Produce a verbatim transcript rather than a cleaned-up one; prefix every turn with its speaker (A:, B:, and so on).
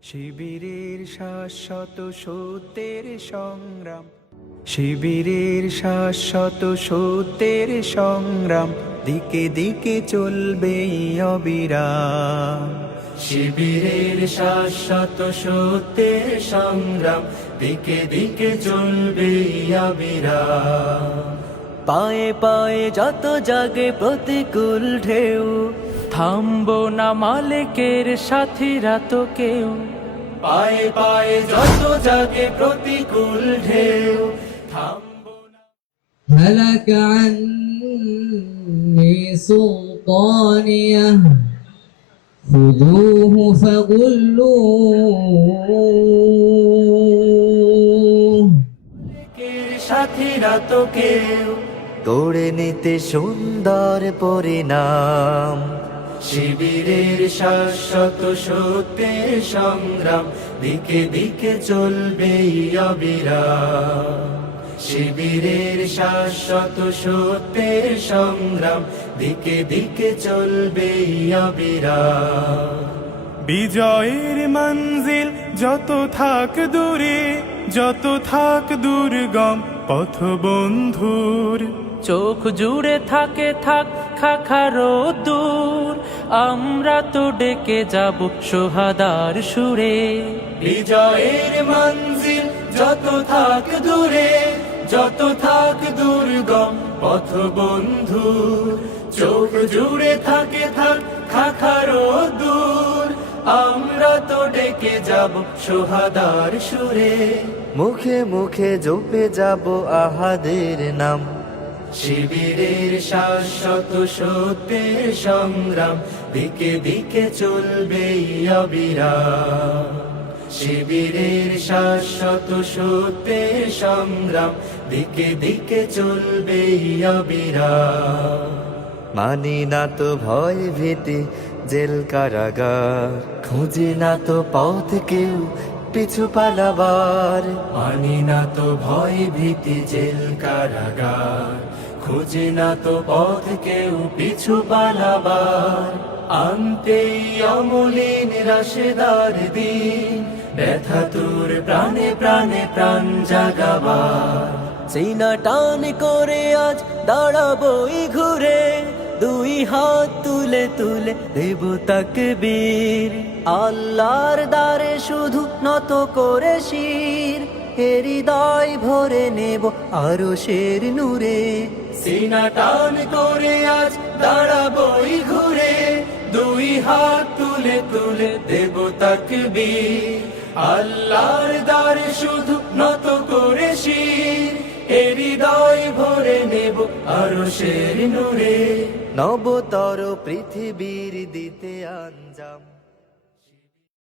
A: শিবিরের শাশ্বত সত্যের সংগ্রাম, শিবিরের শাশ্বত সত্যের সংগ্রাম, দিকে দিকে চলবে অবিরাম। শিবিরের শাশ্বত সত্যের সংগ্রাম, দিকে দিকে চলবে অবিরাম। পায়ে পায়ে যত জাগে প্রতিকূল ঢেউ, থামবো না মালিকের সাথীরা তো কেউ। পায়ে পায়ে যত জাগে প্রতিকূল ঢেউ, থামবো না।
B: هلك عني سلطانيه خذوه فغلوه
A: সাথীরা তো কেউ গড়ে নিতে সুন্দর পরিণাম। শিবিরের শাশ্বত সত্যের সংগ্রাম, দিকে দিকে চলবে অবিরাম। শিবিরের শাশ্বত সত্যের সংগ্রাম, দিকে দিকে চলবে অবিরাম।
C: বিজয়ের মঞ্জিল যত থাক দূরে, যত থাক দুর্গম পথ বন্ধুর,
D: চোখ জুড়ে থাকে থাক খাখারো দূর, আমরা তো ডেকে যাব সোহাদার সুরে।
A: বিজয়ের মঞ্জিল যত থাক দূরে, যত থাক দুর্গম পথ বন্ধুর, চোখ জুড়ে থাকে থাক খাখারো দূর, আমরা তো ডেকে যাব সোহাদার সুরে। মুখে মুখে জপে যাব আহাদের নাম। শিবিরের শাশ্বত সত্যের সংগ্রাম, দিকে দিকে চলবে অবিরাম। শিবিরের শাশ্বত সত্যের সংগ্রাম, দিকে দিকে চলবে অবিরাম। মানি না তো ভয় ভীতি জেল কারাগার, খুঁজি না তো পথ কেউ পিছু পালাবার। মানি না তো ভয় ভীতি জেল কারাগার, খুঁজি না তো পথ কেউ পিছু পালাবার। আনতেই অমলিন রাশেদার দিন, ব্যথা তোর প্রাণে প্রাণে প্রাণ জাগাবার। সিনা টান করে আজ দাঁড়াবই ঘুরে, দুই হাত তুলে তুলে দেব তাকবীর। আল্লাহর দ্বারে শুধু নত করে শির, হৃদয় ভরে নেব আরশের নূরে। সিনা টান করে আজ দাঁড়াবই ঘুরে, দুই হাত তুলে তুলে দেব তাকবীর। আল্লাহর দ্বারে শুধু নত করে শির, হৃদয় ভরে নেব আরশের নূরে। নবতর পৃথিবীর দিতে আঞ্জাম।